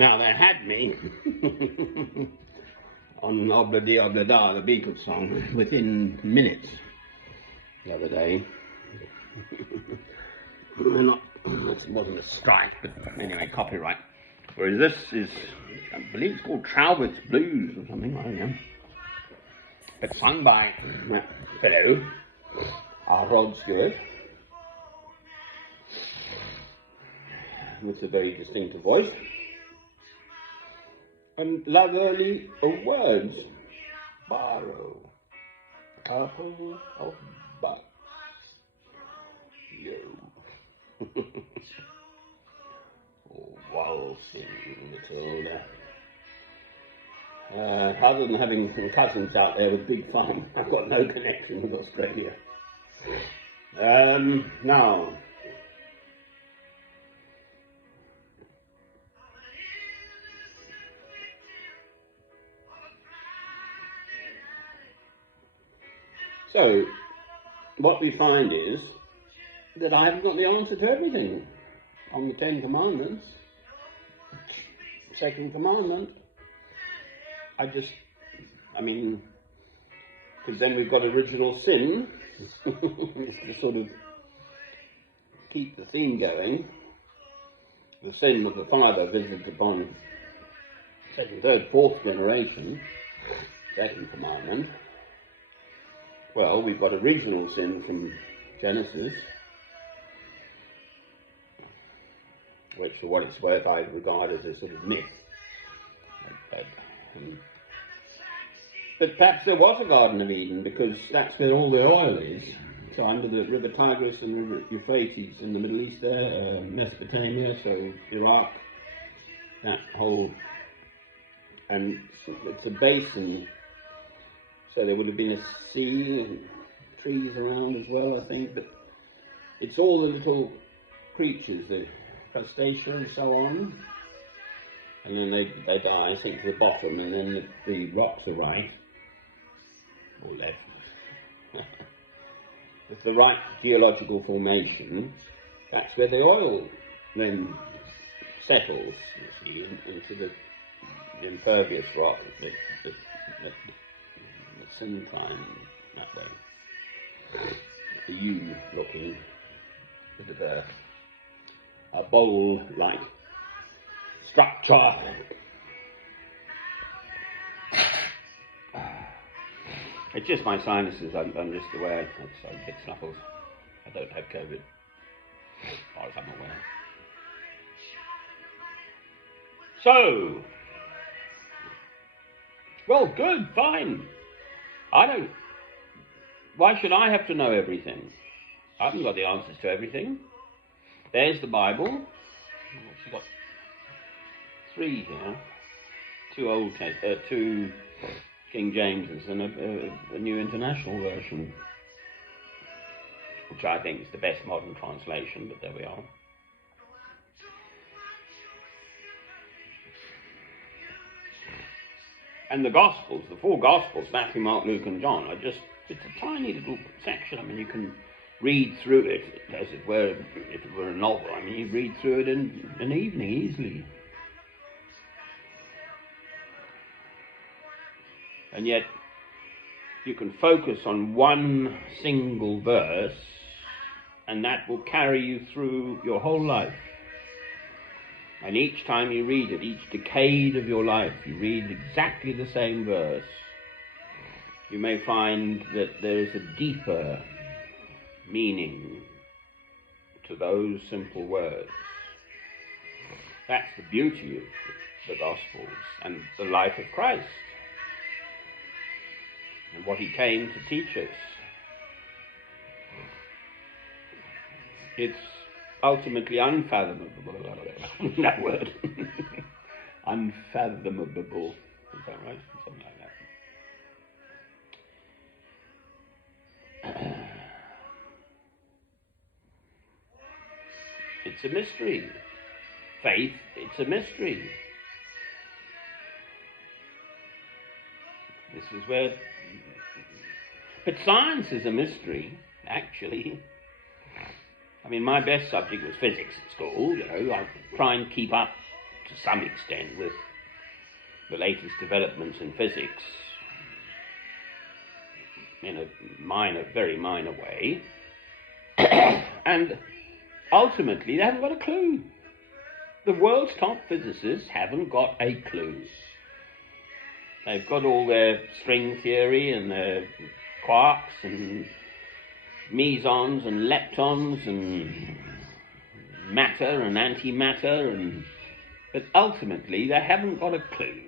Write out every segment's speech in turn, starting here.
Now, they had me on Obla Di Obla Da, the Beatles song, within minutes the other day. It wasn't a strike, but anyway, copyright. Whereas this is, I believe it's called Trowbert's Blues or something, I don't know. It's sung by a fellow, Rod Stewart, with a very distinctive voice. And lovely words. Borrow a couple of bucks. Yo. Waltzing Matilda. Other than having some cousins out there with big farm, I've got no connection with Australia. Now, so what we find is that I haven't got the answer to everything on the 10 Commandments. Second commandment, because then we've got original sin, to sort of keep the theme going. The sin of the father visited upon second, third, fourth generation, second commandment. Well, we've got original sin from Genesis, which, for what it's worth, I regard as a sort of myth. But perhaps there was a Garden of Eden, because that's where all the oil is. So under the River Tigris and River Euphrates in the Middle East there, Mesopotamia, so Iraq, that whole, and it's a basin, so there would have been a sea and trees around as well, I think, but it's all the little creatures, the crustacea and so on, and then they die, sink to the bottom, and then the rocks are right, or left. With the right geological formation, that's where the oil then settles, you see, into the impervious rock, the syncline, that way. The U looking bit of a bowl-like structure. It's just my sinuses, I'm just aware. I get snuffles. I don't have COVID, as far as I'm aware. So, well, good, fine. Why should I have to know everything? I haven't got the answers to everything. There's the Bible. I've actually got 3 here. 2 King Jameses and a New International Version, which I think is the best modern translation, but there we are. And the Gospels, the 4 Gospels, Matthew, Mark, Luke and John, it's a tiny little section. I mean, you can read through it, as it were, if it were a novel. I mean, you read through it in an evening easily. And yet, you can focus on one single verse, and that will carry you through your whole life. And each time you read it, each decade of your life, you read exactly the same verse, you may find that there is a deeper meaning to those simple words. That's the beauty of the Gospels and the life of Christ, and what he came to teach us. It's ultimately unfathomable. That word. Unfathomable. Is that right? Something like that. It's a mystery. Faith, it's a mystery. This is where... But science is a mystery, actually. I mean, my best subject was physics at school. I try and keep up to some extent with the latest developments in physics in a very minor way, and ultimately they haven't got a clue. The world's top physicists haven't got a clue. They've got all their string theory and their quarks and mesons and leptons and matter and antimatter, but ultimately they haven't got a clue,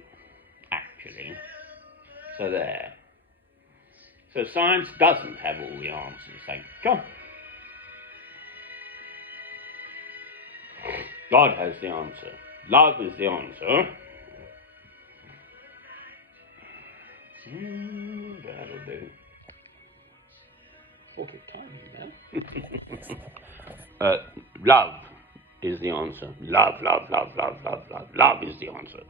actually. So there. So science doesn't have all the answers, thank God. God has the answer. Love is the answer. That'll do. What a time now. Love is the answer. Love, love, love, love, love, love. Love is the answer.